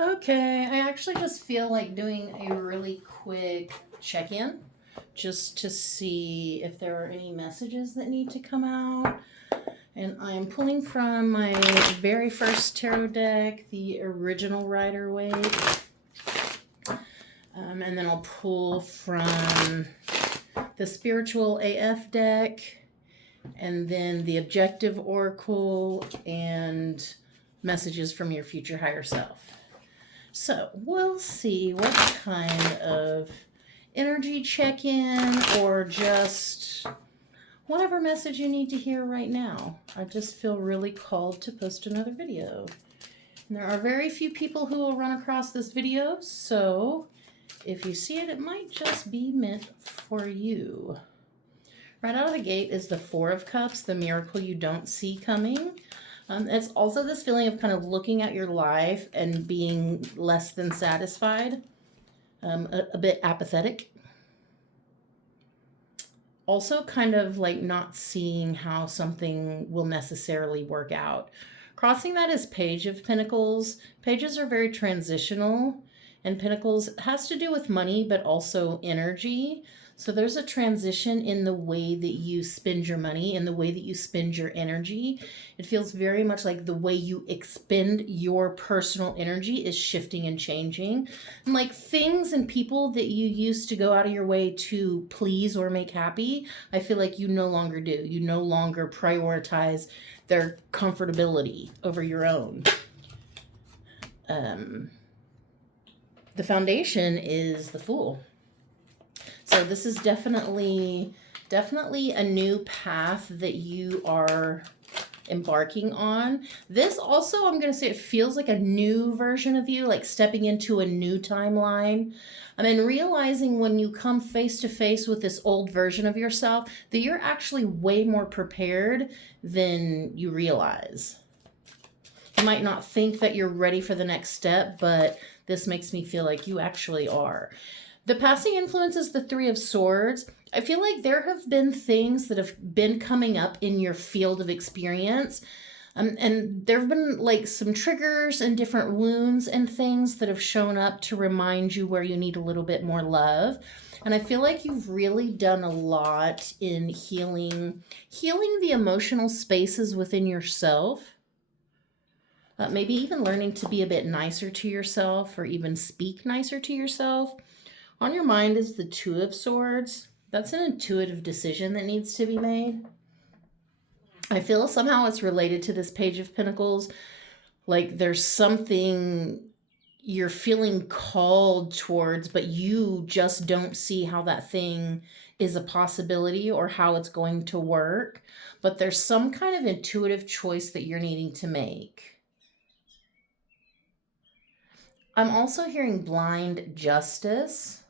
Okay, I actually just feel like doing a really quick check in just to see if there are any messages that need to come out. And I'm pulling from my very first tarot deck, the original Rider Waite. And then I'll pull from the Spiritual AF deck, and then the Objective Oracle, and messages from your future higher self. So we'll see what kind of energy check-in or just whatever message you need to hear right now. I just feel really called to post another video. And there are very few people who will run across this video, so if you see it, it might just be meant for you. Right out of the gate is the Four of Cups, the miracle you don't see coming. It's also this feeling of kind of looking at your life and being less than satisfied, a bit apathetic. Also kind of like not seeing how something will necessarily work out. Crossing that is Page of Pentacles. Pages are very transitional, and Pentacles has to do with money, but also energy. So there's a transition in the way that you spend your money, in the way that you spend your energy. It feels very much like the way you expend your personal energy is shifting and changing. And like things and people that you used to go out of your way to please or make happy, I feel like you no longer do. You no longer prioritize their comfortability over your own. The foundation is the Fool. So this is definitely a new path that you are embarking on. This also, I'm going to say, it feels like a new version of you, like stepping into a new timeline. And realizing when you come face to face with this old version of yourself that you're actually way more prepared than you realize. You might not think that you're ready for the next step, but this makes me feel like you actually are. The passing influence is the Three of Swords. I feel like there have been things that have been coming up in your field of experience. And there have been like some triggers and different wounds and things that have shown up to remind you where you need a little bit more love. And I feel like you've really done a lot in healing the emotional spaces within yourself. Maybe even learning to be a bit nicer to yourself, or even speak nicer to yourself. On your mind is the Two of Swords. That's an intuitive decision that needs to be made. I feel somehow it's related to this Page of Pentacles. Like there's something you're feeling called towards, but you just don't see how that thing is a possibility or how it's going to work. But there's some kind of intuitive choice that you're needing to make. I'm also hearing blind justice.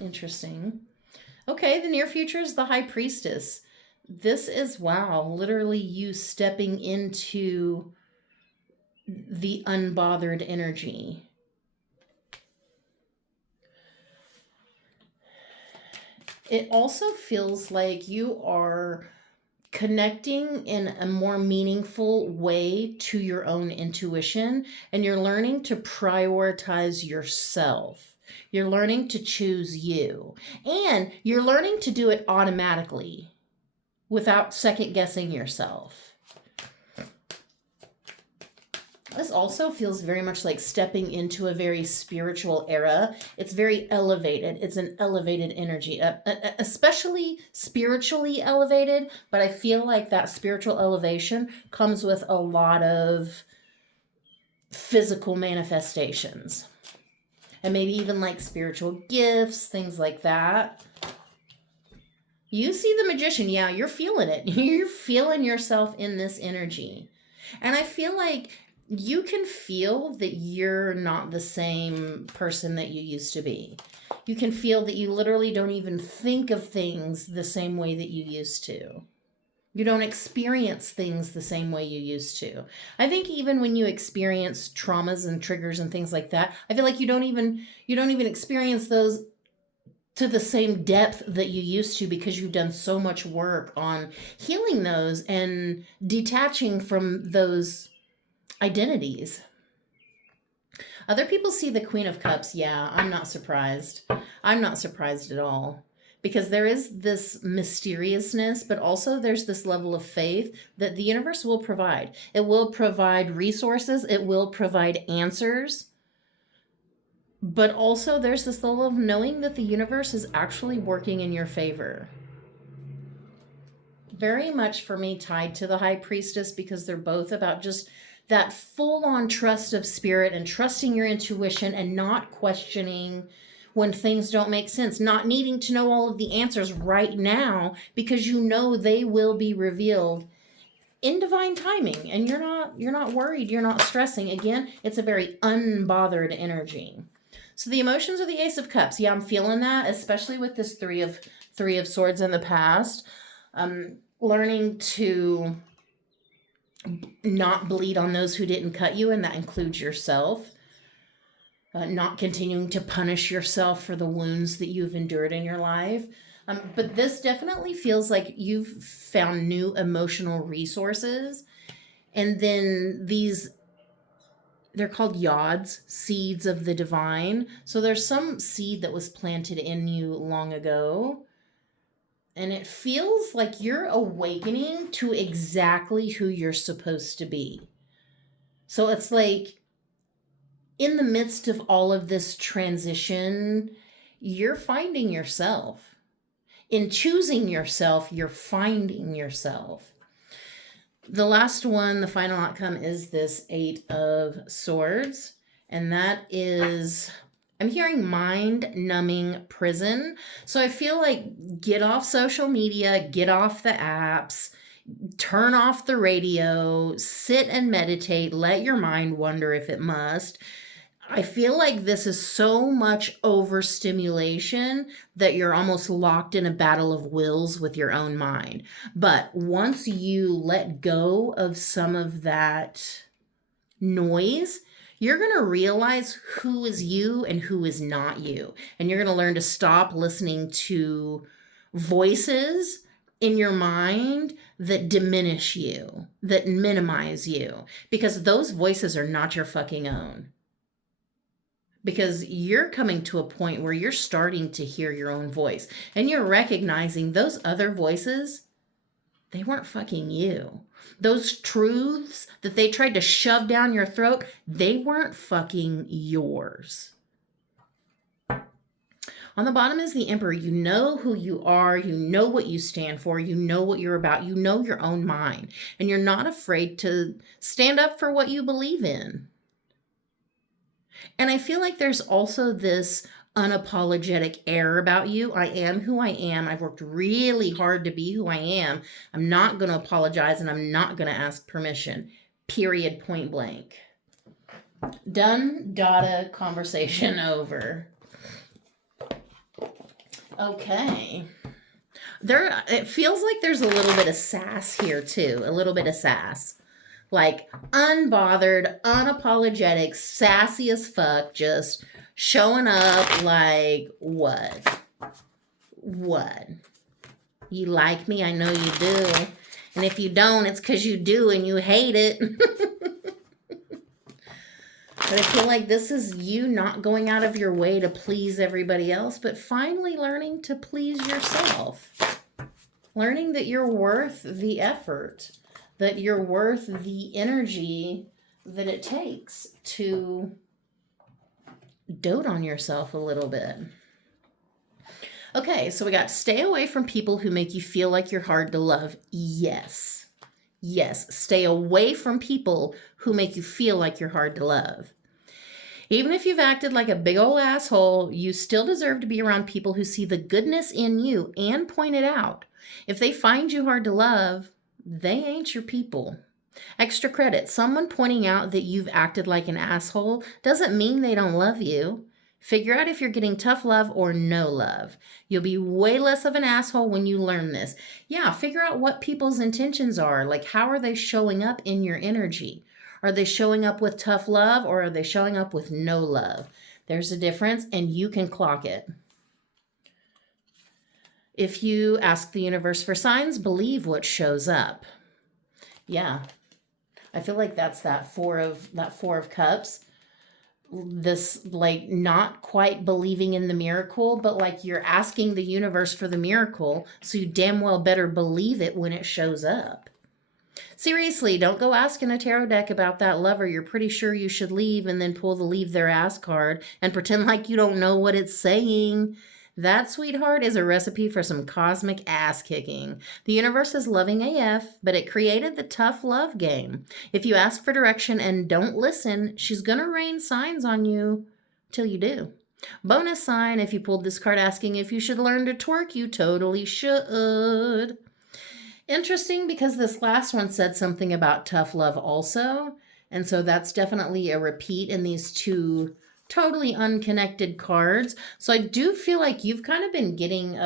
Interesting. Okay, the near future is the High Priestess. This is, wow, literally you stepping into the unbothered energy. It also feels like you are connecting in a more meaningful way to your own intuition, and you're learning to prioritize yourself. You're learning to choose you, and you're learning to do it automatically without second guessing yourself. This also feels very much like stepping into a very spiritual era. It's very elevated. It's an elevated energy, especially spiritually elevated, but I feel like that spiritual elevation comes with a lot of physical manifestations. And maybe even like spiritual gifts, things like that. You see the Magician. Yeah, you're feeling it. You're feeling yourself in this energy. And I feel like you can feel that you're not the same person that you used to be. You can feel that you literally don't even think of things the same way that you used to. You don't experience things the same way you used to. I think even when you experience traumas and triggers and things like that, I feel like you don't even experience those to the same depth that you used to, because you've done so much work on healing those and detaching from those identities. Other people see the Queen of Cups. Yeah, I'm not surprised. I'm not surprised at all. Because there is this mysteriousness, but also there's this level of faith that the universe will provide. It will provide resources, it will provide answers. But also there's this level of knowing that the universe is actually working in your favor. Very much for me tied to the High Priestess, because they're both about just that full on trust of spirit and trusting your intuition and not questioning when things don't make sense, not needing to know all of the answers right now because you know they will be revealed in divine timing, and you're not worried, you're not stressing. Again, it's a very unbothered energy. So the emotions are the Ace of Cups. Yeah, I'm feeling that, especially with this three of swords in the past. Learning to not bleed on those who didn't cut you, and that includes yourself. Not continuing to punish yourself for the wounds that you've endured in your life. But this definitely feels like you've found new emotional resources. And then they're called yods, seeds of the divine. So there's some seed that was planted in you long ago. And it feels like you're awakening to exactly who you're supposed to be. So it's like, in the midst of all of this transition, you're finding yourself. In choosing yourself, you're finding yourself. The last one, the final outcome, is this Eight of Swords. And that is, I'm hearing mind-numbing prison. So I feel like get off social media, get off the apps, turn off the radio, sit and meditate, let your mind wander if it must. I feel like this is so much overstimulation that you're almost locked in a battle of wills with your own mind. But once you let go of some of that noise, you're going to realize who is you and who is not you. And you're going to learn to stop listening to voices in your mind that diminish you, that minimize you, because those voices are not your fucking own. Because you're coming to a point where you're starting to hear your own voice and you're recognizing those other voices, they weren't fucking you. Those truths that they tried to shove down your throat, they weren't fucking yours. On the bottom is the Emperor. You know who you are. You know what you stand for. You know what you're about. You know your own mind. And you're not afraid to stand up for what you believe in. And I feel like there's also this unapologetic air about you. I am who I am. I've worked really hard to be who I am. I'm not going to apologize, and I'm not going to ask permission. Period, point blank. Done, data, conversation over. Okay. It feels like there's a little bit of sass here too. A little bit of sass. Like unbothered, unapologetic, sassy as fuck, just showing up like, what? What? You like me? I know you do. And if you don't, it's because you do and you hate it. But I feel like this is you not going out of your way to please everybody else, but finally learning to please yourself. Learning that you're worth the effort, that you're worth the energy that it takes to dote on yourself a little bit. Okay, so we got stay away from people who make you feel like you're hard to love. Yes. Yes, stay away from people who make you feel like you're hard to love. Even if you've acted like a big old asshole, you still deserve to be around people who see the goodness in you and point it out. If they find you hard to love, they ain't your people. Extra credit. Someone pointing out that you've acted like an asshole doesn't mean they don't love you. Figure out if you're getting tough love or no love. You'll be way less of an asshole when you learn this. Yeah, figure out what people's intentions are. Like, how are they showing up in your energy? Are they showing up with tough love, or are they showing up with no love? There's a difference, and you can clock it. If you ask the universe for signs, believe what shows up. Yeah. I feel like that's that four of cups. this like not quite believing in the miracle, but like you're asking the universe for the miracle, so you damn well better believe it when it shows up. Seriously, don't go asking a tarot deck about that lover you're pretty sure you should leave and then pull the leave their ass card and pretend like you don't know what it's saying. That, sweetheart, is a recipe for some cosmic ass kicking. The universe is loving AF, but it created the tough love game. If you ask for direction and don't listen, she's gonna rain signs on you till you do. Bonus sign, if you pulled this card asking if you should learn to twerk, you totally should. Interesting, because this last one said something about tough love also. And so that's definitely a repeat in these two totally unconnected cards. So I do feel like you've kind of been getting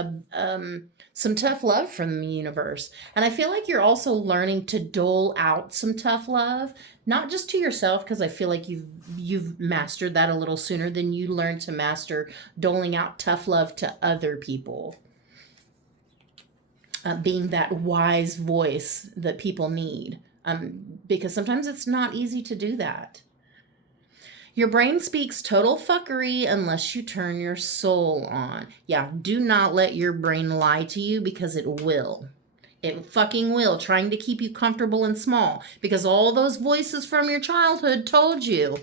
some tough love from the universe. And I feel like you're also learning to dole out some tough love, not just to yourself, because I feel like you've mastered that a little sooner than you learned to master doling out tough love to other people. Being that wise voice that people need, because sometimes it's not easy to do that. Your brain speaks total fuckery unless you turn your soul on. Yeah, do not let your brain lie to you, because it will. It fucking will, trying to keep you comfortable and small, because all those voices from your childhood told you,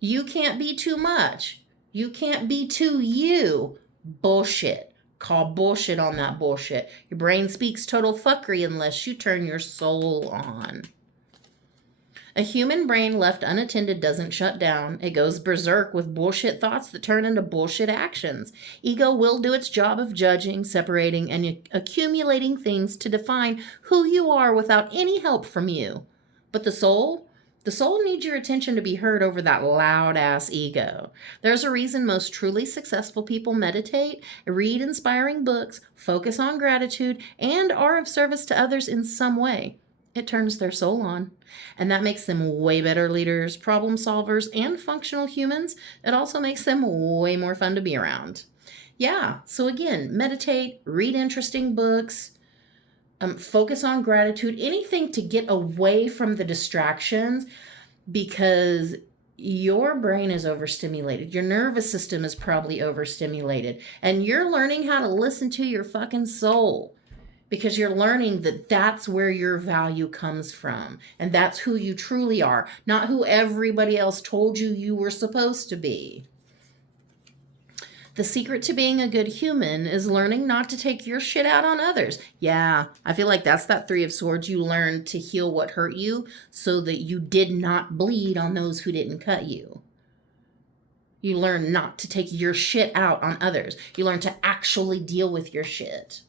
you can't be too much. You can't be too you. Bullshit. Call bullshit on that bullshit. Your brain speaks total fuckery unless you turn your soul on. A human brain left unattended doesn't shut down. It goes berserk with bullshit thoughts that turn into bullshit actions. Ego will do its job of judging, separating, and accumulating things to define who you are without any help from you. But the soul needs your attention to be heard over that loud-ass ego. There's a reason most truly successful people meditate, read inspiring books, focus on gratitude, and are of service to others in some way. It turns their soul on, and that makes them way better leaders, problem solvers, and functional humans. It also makes them way more fun to be around. Yeah, so again, meditate, read interesting books, focus on gratitude, anything to get away from the distractions, because your brain is overstimulated. Your nervous system is probably overstimulated, and you're learning how to listen to your fucking soul, because you're learning that that's where your value comes from, and that's who you truly are, not who everybody else told you you were supposed to be. The secret to being a good human is learning not to take your shit out on others. Yeah, I feel like that's that Three of Swords. You learn to heal what hurt you so that you did not bleed on those who didn't cut you. You learn not to take your shit out on others. You learn to actually deal with your shit.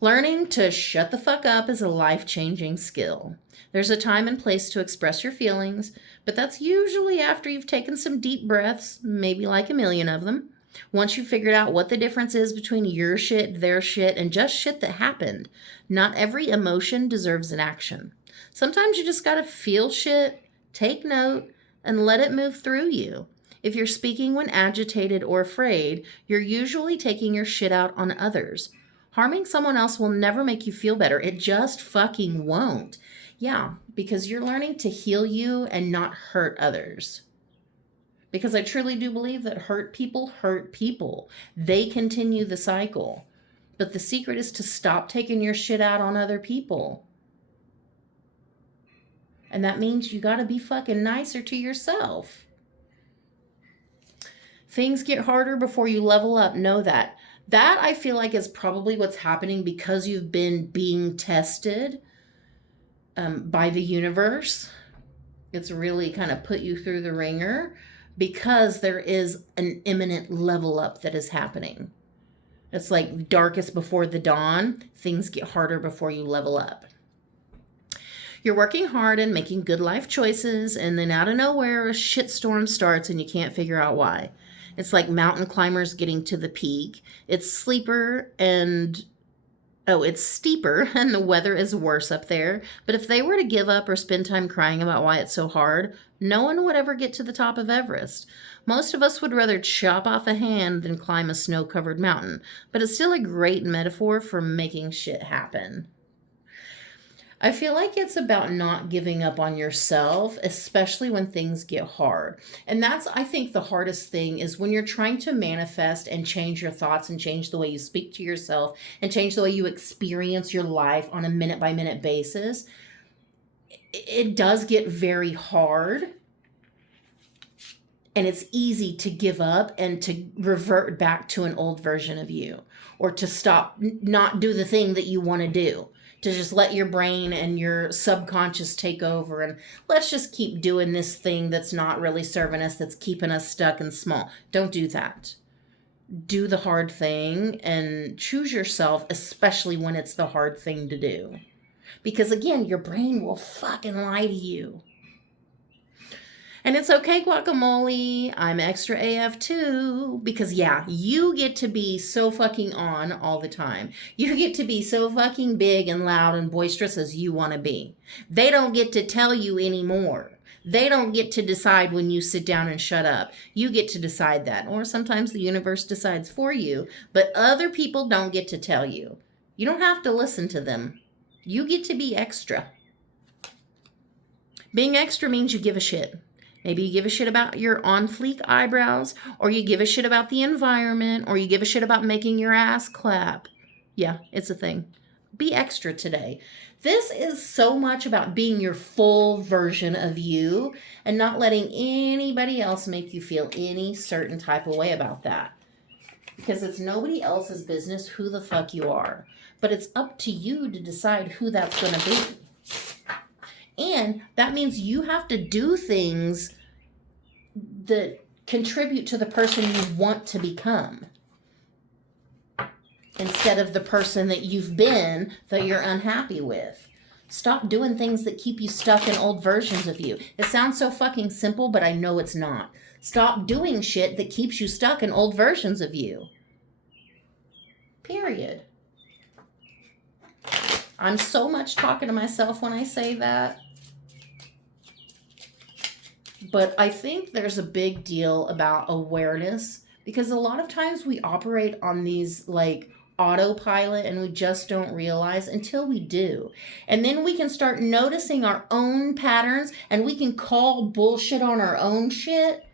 Learning to shut the fuck up is a life-changing skill. There's a time and place to express your feelings, but that's usually after you've taken some deep breaths, maybe like a million of them. Once you've figured out what the difference is between your shit, their shit, and just shit that happened, not every emotion deserves an action. Sometimes you just gotta feel shit, take note, and let it move through you. If you're speaking when agitated or afraid, you're usually taking your shit out on others. Harming someone else will never make you feel better. It just fucking won't. Yeah, because you're learning to heal you and not hurt others. Because I truly do believe that hurt people hurt people. They continue the cycle. But the secret is to stop taking your shit out on other people. And that means you gotta be fucking nicer to yourself. Things get harder before you level up. Know that. That, I feel like, is probably what's happening because you've been being tested by the universe. It's really kind of put you through the ringer, because there is an imminent level up that is happening. It's like darkest before the dawn. Things get harder before you level up. You're working hard and making good life choices, and then out of nowhere, a shitstorm starts and you can't figure out why. It's like mountain climbers getting to the peak. It's steeper and the weather is worse up there. But if they were to give up or spend time crying about why it's so hard, no one would ever get to the top of Everest. Most of us would rather chop off a hand than climb a snow-covered mountain, but it's still a great metaphor for making shit happen. I feel like it's about not giving up on yourself, especially when things get hard. And that's, I think, the hardest thing is when you're trying to manifest and change your thoughts and change the way you speak to yourself and change the way you experience your life on a minute by minute basis. It does get very hard. And it's easy to give up and to revert back to an old version of you, or to stop, not do the thing that you want to do, to just let your brain and your subconscious take over. And let's just keep doing this thing that's not really serving us, that's keeping us stuck and small. Don't do that. Do the hard thing and choose yourself, especially when it's the hard thing to do. Because again, your brain will fucking lie to you. And it's okay, guacamole. I'm extra AF too. Because yeah, you get to be so fucking on all the time. You get to be so fucking big and loud and boisterous as you want to be. They don't get to tell you anymore. They don't get to decide when you sit down and shut up. You get to decide that. Or sometimes the universe decides for you. But other people don't get to tell you. You don't have to listen to them. You get to be extra. Being extra means you give a shit. Maybe you give a shit about your on fleek eyebrows, or you give a shit about the environment, or you give a shit about making your ass clap. Yeah, it's a thing. Be extra today. This is so much about being your full version of you and not letting anybody else make you feel any certain type of way about that. Because it's nobody else's business who the fuck you are. But it's up to you to decide who that's going to be. And that means you have to do things that contribute to the person you want to become, instead of the person that you've been that you're unhappy with. Stop doing things that keep you stuck in old versions of you. It sounds so fucking simple, but I know it's not. Stop doing shit that keeps you stuck in old versions of you. Period. I'm so much talking to myself when I say that. But I think there's a big deal about awareness, because a lot of times we operate on these like autopilot and we just don't realize until we do. And then we can start noticing our own patterns and we can call bullshit on our own shit.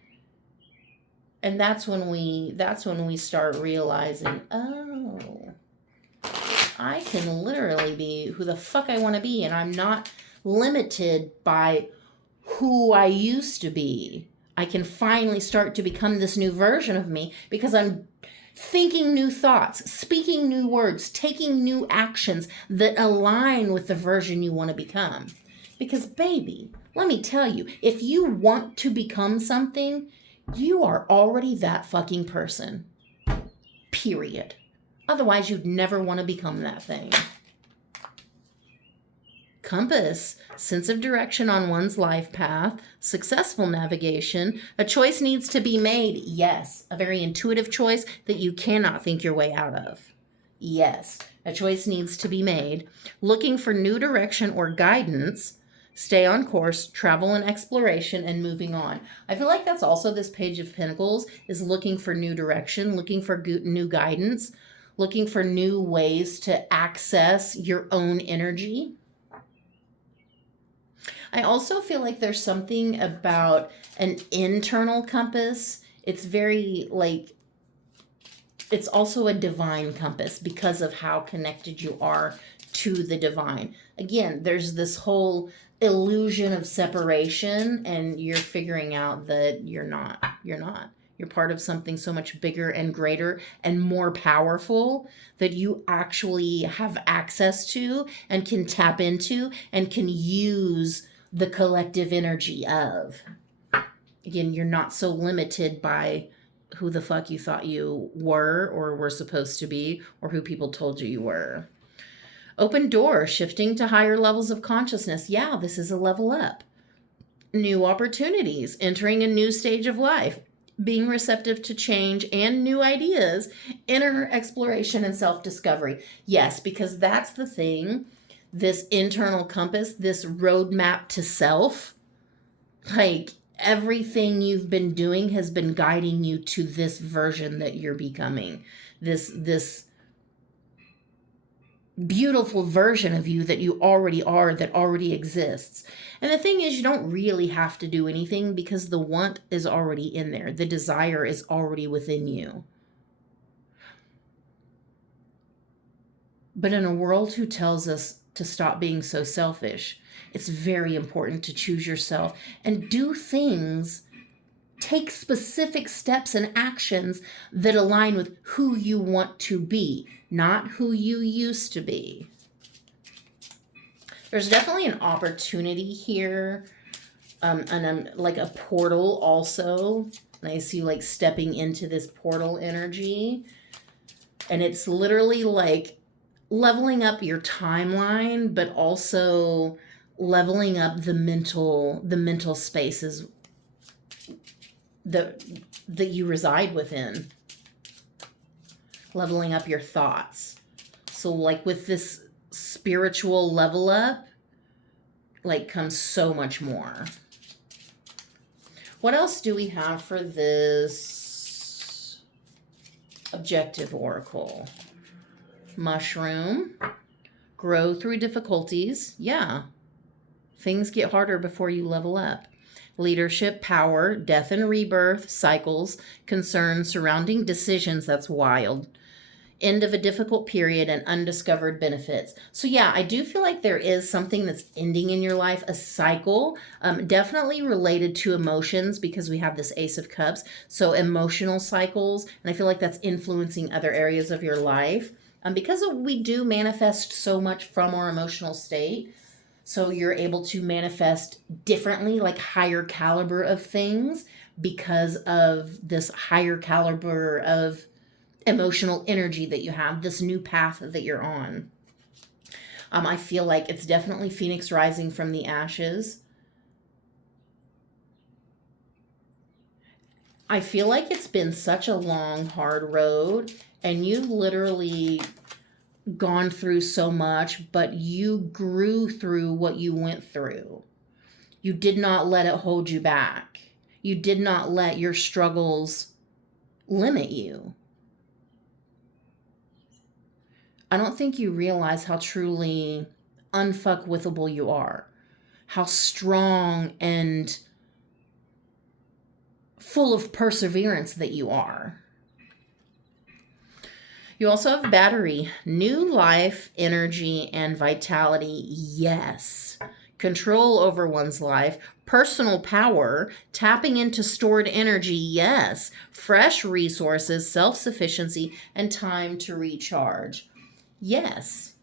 And that's when we start realizing, oh, I can literally be who the fuck I want to be, and I'm not limited by who I used to be. I can finally start to become this new version of me because I'm thinking new thoughts, speaking new words, taking new actions that align with the version you want to become. Because baby, let me tell you, if you want to become something, you are already that fucking person. Period. Otherwise, you'd never want to become that thing. Compass, sense of direction on one's life path, successful navigation. A choice needs to be made. Yes, a very intuitive choice that you cannot think your way out of. Yes, a choice needs to be made. Looking for new direction or guidance. Stay on course, travel and exploration, and moving on. I feel like that's also this Page of Pentacles, is looking for new direction, looking for new guidance, looking for new ways to access your own energy. I also feel like there's something about an internal compass. It's very like, it's also a divine compass because of how connected you are to the divine. Again, there's this whole illusion of separation, and you're figuring out that you're not. You're part of something so much bigger and greater and more powerful that you actually have access to and can tap into and can use the collective energy of. Again, you're not so limited by who the fuck you thought you were or were supposed to be, or who people told you you were. Open door, shifting to higher levels of consciousness. Yeah, this is a level up. New opportunities, entering a new stage of life, being receptive to change and new ideas, inner exploration and self-discovery. Yes, because that's the thing. This internal compass, this roadmap to self, like everything you've been doing has been guiding you to this version that you're becoming. This beautiful version of you that you already are, that already exists. And the thing is, you don't really have to do anything because the want is already in there. The desire is already within you. But in a world who tells us to stop being so selfish, it's very important to choose yourself and do things, take specific steps and actions that align with who you want to be, not who you used to be. There's definitely an opportunity here, and I'm like a portal also. And I see you like stepping into this portal energy. And it's literally like leveling up your timeline, but also leveling up the mental spaces that you reside within. Leveling up your thoughts. So like with this spiritual level up, like comes so much more. What else do we have for this objective oracle? Mushroom. Grow through difficulties. Yeah. Things get harder before you level up. Leadership, power, death and rebirth, cycles, concerns surrounding decisions. That's wild. End of a difficult period and undiscovered benefits. So yeah, I do feel like there is something that's ending in your life, a cycle, definitely related to emotions because we have this Ace of Cups. So emotional cycles, and I feel like that's influencing other areas of your life because we do manifest so much from our emotional state. So you're able to manifest differently, like higher caliber of things because of this higher caliber of emotional energy that you have, this new path that you're on. I feel like it's definitely Phoenix rising from the ashes. I feel like it's been such a long, hard road, and you've literally gone through so much, but you grew through what you went through. You did not let it hold you back. You did not let your struggles limit you. I don't think you realize how truly unfuckwithable you are, how strong and full of perseverance that you are. You also have battery, new life, energy, and vitality. Yes. Control over one's life, personal power, tapping into stored energy. Yes. Fresh resources, self-sufficiency, and time to recharge. Yes.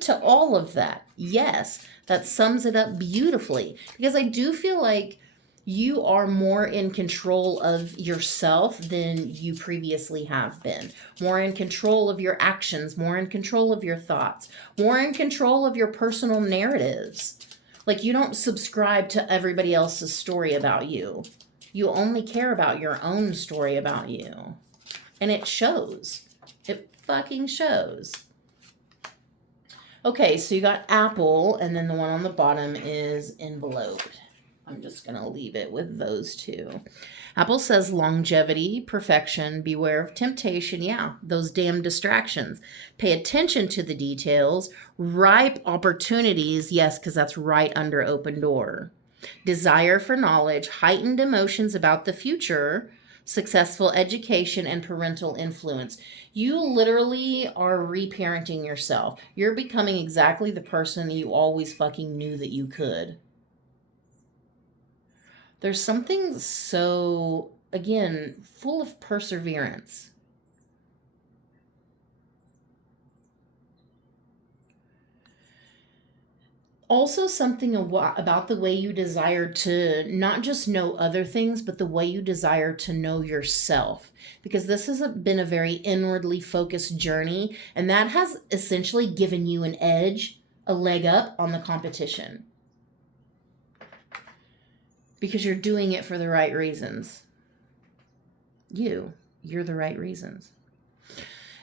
To all of that. Yes. That sums it up beautifully because I do feel like you are more in control of yourself than you previously have been. More in control of your actions, more in control of your thoughts, more in control of your personal narratives. Like you don't subscribe to everybody else's story about you. You only care about your own story about you. And it shows. It fucking shows. Okay, so you got apple, and then the one on the bottom is enveloped. I'm just going to leave it with those two. Apple says longevity, perfection, beware of temptation. Yeah, those damn distractions. Pay attention to the details. Ripe opportunities. Yes, because that's right under open door. Desire for knowledge, heightened emotions about the future, successful education, and parental influence. You literally are reparenting yourself. You're becoming exactly the person you always fucking knew that you could. There's something so, again, full of perseverance. Also something about the way you desire to not just know other things, but the way you desire to know yourself. Because this has been a very inwardly focused journey, and that has essentially given you an edge, a leg up on the competition. Because you're doing it for the right reasons. You're the right reasons.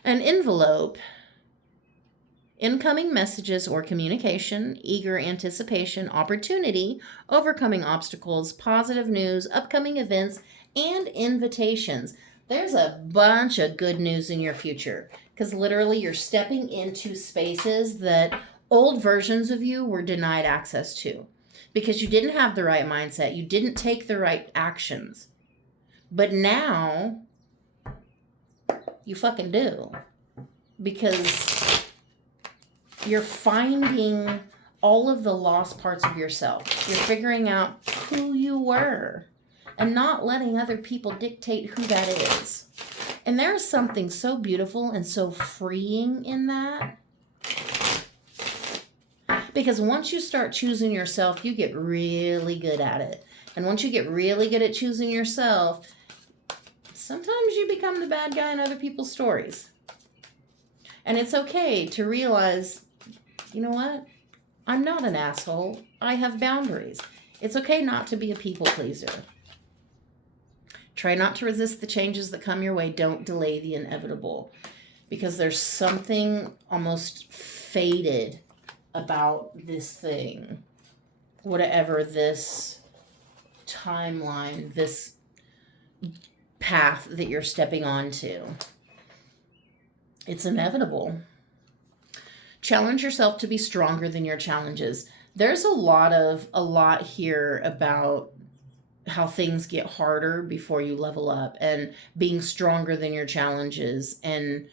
An envelope, incoming messages or communication, eager anticipation, opportunity, overcoming obstacles, positive news, upcoming events, and invitations. There's a bunch of good news in your future because literally you're stepping into spaces that old versions of you were denied access to because you didn't have the right mindset. You didn't take the right actions. But now you fucking do because you're finding all of the lost parts of yourself. You're figuring out who you were and not letting other people dictate who that is. And there's something so beautiful and so freeing in that. Because once you start choosing yourself, you get really good at it. And once you get really good at choosing yourself, sometimes you become the bad guy in other people's stories. And it's okay to realize, you know what? I'm not an asshole. I have boundaries. It's okay not to be a people pleaser. Try not to resist the changes that come your way. Don't delay the inevitable. Because there's something almost fated about this thing. Whatever this timeline, this path that you're stepping onto. It's inevitable. Challenge yourself to be stronger than your challenges. There's a lot here about how things get harder before you level up and being stronger than your challenges and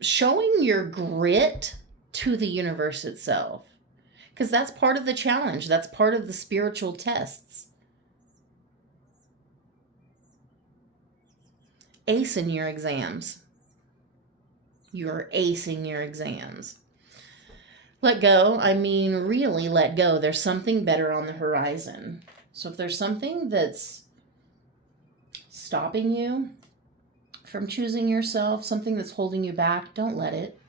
showing your grit to the universe itself. Because that's part of the challenge. That's part of the spiritual tests. Acing your exams. You're acing your exams. Let go. I mean, really let go. There's something better on the horizon. So if there's something that's stopping you from choosing yourself, something that's holding you back, don't let it.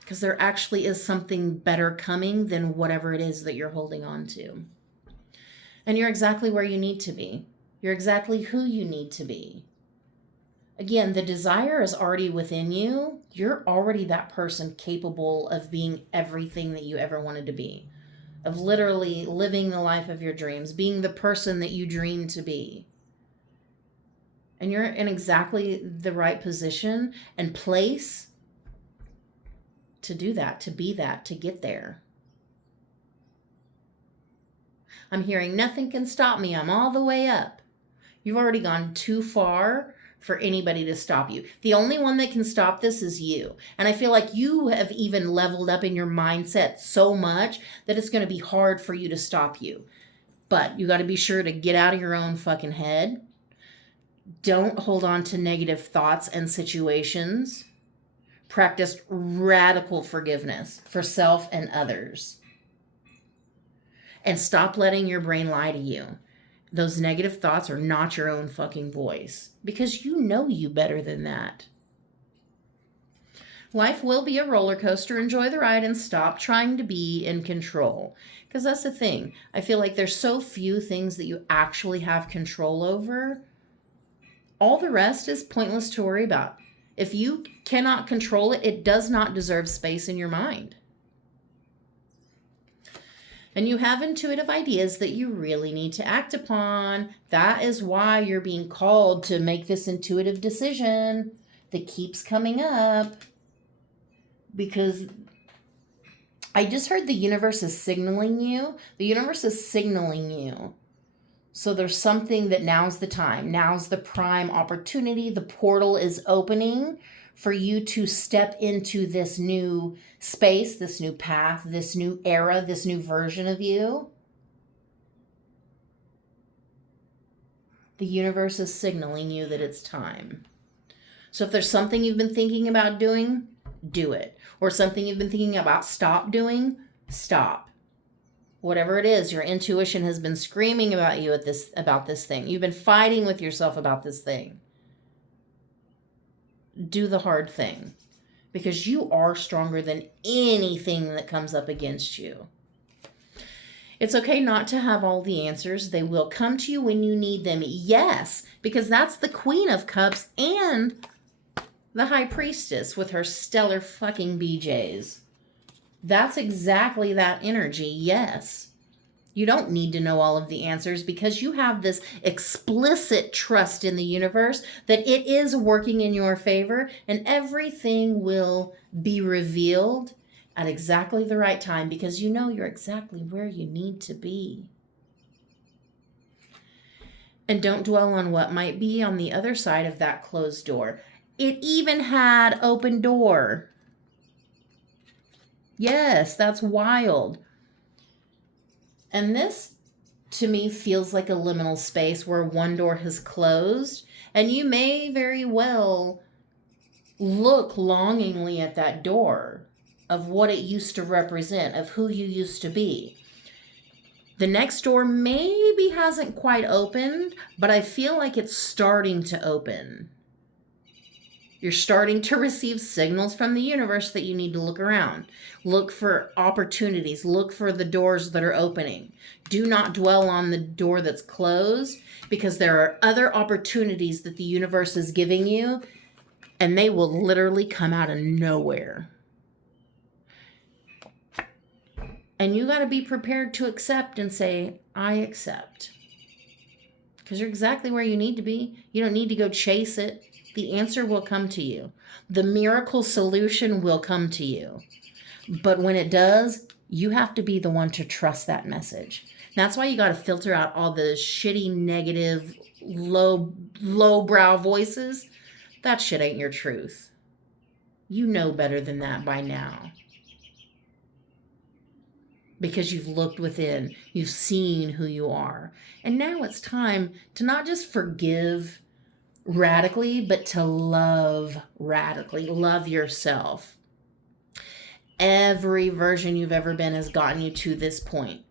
Because there actually is something better coming than whatever it is that you're holding on to. And you're exactly where you need to be. You're exactly who you need to be. Again, the desire is already within you. You're already that person capable of being everything that you ever wanted to be. Of literally living the life of your dreams. Being the person that you dream to be. And you're in exactly the right position and place to do that, to be that, to get there. I'm hearing nothing can stop me. I'm all the way up. You've already gone too far for anybody to stop you. The only one that can stop this is you. And I feel like you have even leveled up in your mindset so much that it's going to be hard for you to stop you. But you got to be sure to get out of your own fucking head. Don't hold on to negative thoughts and situations. Practice radical forgiveness for self and others. And stop letting your brain lie to you. Those negative thoughts are not your own fucking voice because you know you better than that. Life will be a roller coaster. Enjoy the ride and stop trying to be in control. Because that's the thing. I feel like there's so few things that you actually have control over. All the rest is pointless to worry about. If you cannot control it, it does not deserve space in your mind. And you have intuitive ideas that you really need to act upon. That is why you're being called to make this intuitive decision that keeps coming up. Because I just heard the universe is signaling you. The universe is signaling you. So there's something that now's the time. Now's the prime opportunity. The portal is opening for you to step into this new space, this new path, this new era, this new version of you. The universe is signaling you that it's time. So if there's something you've been thinking about doing, do it. Or something you've been thinking about stop doing, stop. Whatever it is, your intuition has been screaming about you about this thing. You've been fighting with yourself about this thing. Do the hard thing. Because you are stronger than anything that comes up against you. It's okay not to have all the answers. They will come to you when you need them. Yes, because that's the Queen of Cups and the High Priestess with her stellar fucking BJs. That's exactly that energy, yes. You don't need to know all of the answers because you have this explicit trust in the universe that it is working in your favor and everything will be revealed at exactly the right time because you know you're exactly where you need to be. And don't dwell on what might be on the other side of that closed door. It even had open door. Yes, that's wild. And this, to me, feels like a liminal space where one door has closed, and you may very well look longingly at that door of what it used to represent, of who you used to be. The next door maybe hasn't quite opened, but I feel like it's starting to open. You're starting to receive signals from the universe that you need to look around. Look for opportunities. Look for the doors that are opening. Do not dwell on the door that's closed because there are other opportunities that the universe is giving you, and they will literally come out of nowhere. And you got to be prepared to accept and say, I accept. Because you're exactly where you need to be. You don't need to go chase it. The answer will come to you. The miracle solution will come to you. But when it does, you have to be the one to trust that message. That's why you got to filter out all the shitty, negative, lowbrow voices. That shit ain't your truth. You know better than that by now. Because you've looked within. You've seen who you are. And now it's time to not just forgive radically, but to love radically. Love yourself. Every version you've ever been has gotten you to this point.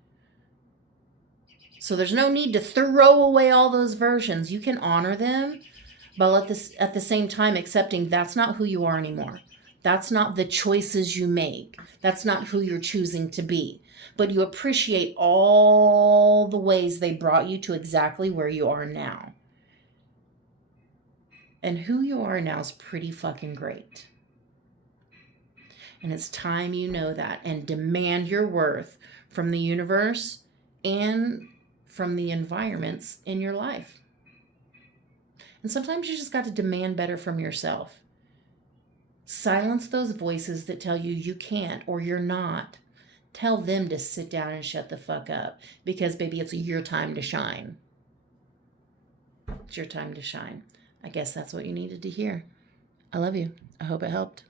So there's no need to throw away all those versions. You can honor them, but at the same time accepting that's not who you are anymore. That's not the choices you make. That's not who you're choosing to be. But you appreciate all the ways they brought you to exactly where you are now. And who you are now is pretty fucking great. And it's time you know that and demand your worth from the universe and from the environments in your life. And sometimes you just got to demand better from yourself. Silence those voices that tell you you can't or you're not. Tell them to sit down and shut the fuck up because, baby, it's your time to shine. It's your time to shine. I guess that's what you needed to hear. I love you. I hope it helped.